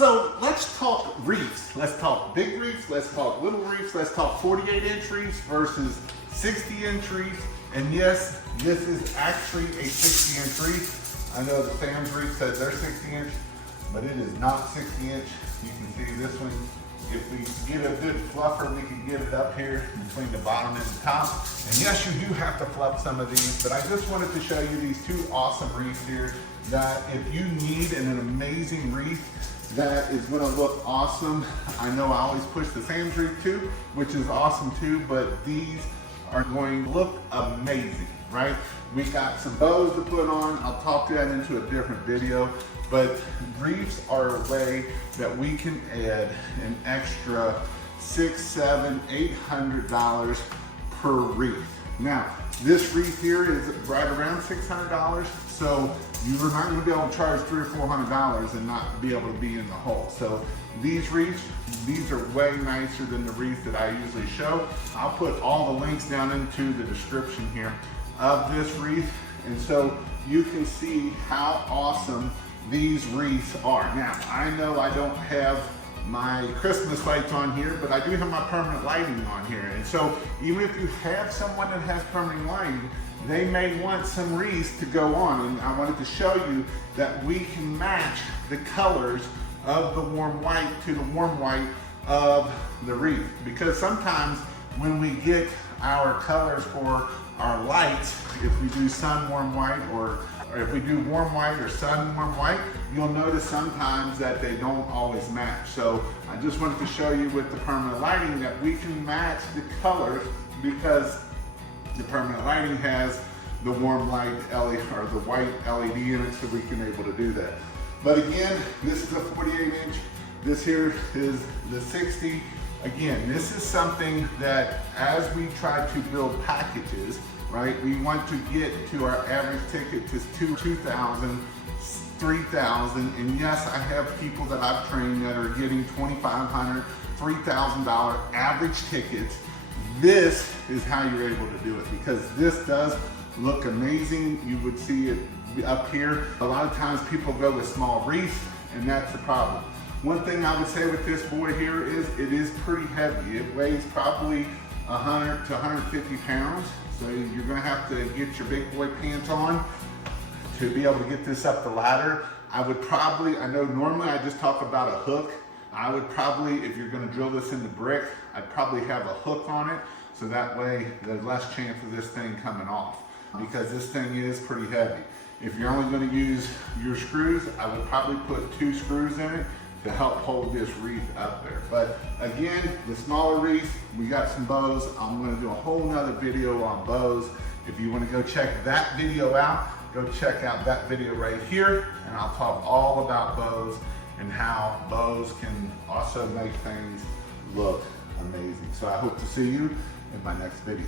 So let's talk wreaths. Let's talk big wreaths, let's talk little wreaths, let's talk 48-inch wreaths versus 60-inch wreaths. And yes, this is actually a 60-inch wreath. I know the Sam's wreath says they're 60-inch, but it is not 60-inch. You can see this one. If we get a good fluffer, we can get it up here between the bottom and the top. And yes, you do have to fluff some of these, but I just wanted to show you these two awesome wreaths here that if you need an amazing wreath that is gonna look awesome. I know I always push the Sam's wreath too, which is awesome too, but these are going to look amazing, right? We got some bows to put on. I'll talk that into a different video, but wreaths are a way that we can add an extra $600, $700, $800 per wreath. Now, this wreath here is right around $600, so you're not gonna be able to charge $300 or $400 and not be able to be in the hole. So these wreaths, these are way nicer than the wreaths that I usually show. I'll put all the links down into the description here of this wreath, and so you can see how awesome these wreaths are. Now, I know I don't have my Christmas lights on here, but I do have my permanent lighting on here. And so even if you have someone that has permanent lighting, they may want some wreaths to go on. And I wanted to show you that we can match the colors of the warm white to the warm white of the wreath. Because sometimes when we get our colors for our lights, if we do sun warm white or if we do warm white or sun warm white, you'll notice sometimes that they don't always match. So I just wanted to show you with the permanent lighting that we can match the colors because the permanent lighting has the warm light LED or the white LED in it, so we can able to do that. But again, this is a 48-inch. This here is the 60. Again, this is something that as we try to build packages, right, we want to get to our average ticket to $2,000, $3,000, and yes, I have people that I've trained that are getting $2,500, $3,000 average tickets. This is how you're able to do it because this does look amazing. You would see it up here. A lot of times people go with small wreaths, and that's the problem. One thing I would say with this boy here is it is pretty heavy. It weighs probably 100 to 150 pounds. So you're gonna have to get your big boy pants on to be able to get this up the ladder. I would probably, I know normally I just talk about a hook. I would probably, if you're gonna drill this into brick, I'd probably have a hook on it. So that way there's less chance of this thing coming off because this thing is pretty heavy. If you're only gonna use your screws, I would probably put 2 screws in it to help hold this wreath up there. But again, the smaller wreath, we got some bows. I'm gonna do a whole nother video on bows. If you wanna go check that video out, go check out that video right here, and I'll talk all about bows and how bows can also make things look amazing. So I hope to see you in my next video.